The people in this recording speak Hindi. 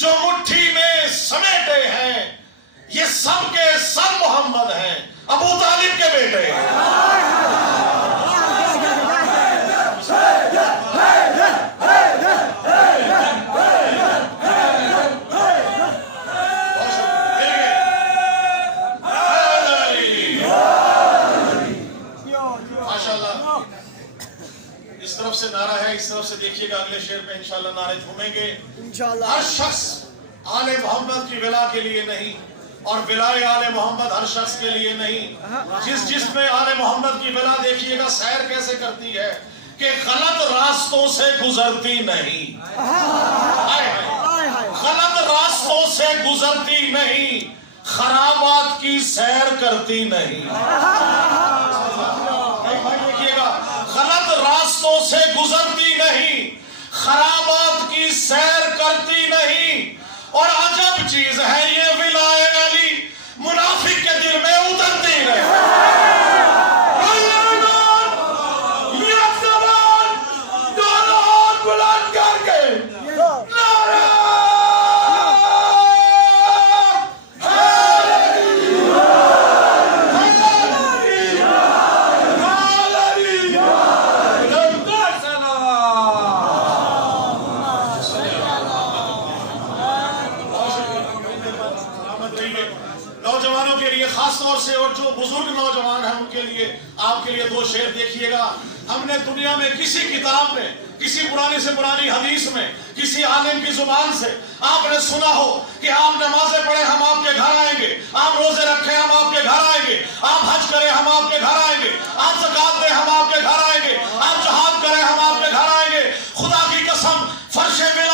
जो मुट्ठी में समेटे हैं, ये सब के सब मोहम्मद हैं, अबू तालिब के बेटे इस तरफ से नारा है, इस तरफ से देखिएगा, अगले शेर पे इंशाल्लाह नारे झूमेंगे इंशाल्लाह। हर शख्स आले मोहम्मद की विला के लिए नहीं, और विलाए आले मोहम्मद हर शख्स के लिए नहीं। जिसमें आले मोहम्मद की विला देखिएगा सैर कैसे करती है कि गलत रास्तों से गुजरती नहीं, गलत रास्तों से गुजरती नहीं, खराबात की सैर करती नहीं। देखिएगा, गलत रास्तों से गुजरती नहीं, खराबात की सैर करती नहीं। और अजब चीज है ये विलाए अली मुनाफिक के दिल में उतरती रहे। बुलंद करके नौजवानों के लिए खास तौर से, और जो बुजुर्ग नौजवान हैं उनके लिए, आपके लिए दो शेर देखिएगा। हमने दुनिया में किसी किताब में, किसी पुरानी से पुरानी हदीस में, किसी आलिम की जुबान से आपने सुना हो कि आप नमाजें पढ़े हम आपके घर आएंगे, आप रोजे रखें हम आपके घर आएंगे, आप हज करें हम आपके घर आएंगे, आप ज़कात दें हम आपके घर आएंगे, आप जिहाद करें हम आपके घर आएंगे। खुदा की कसम फर्शे में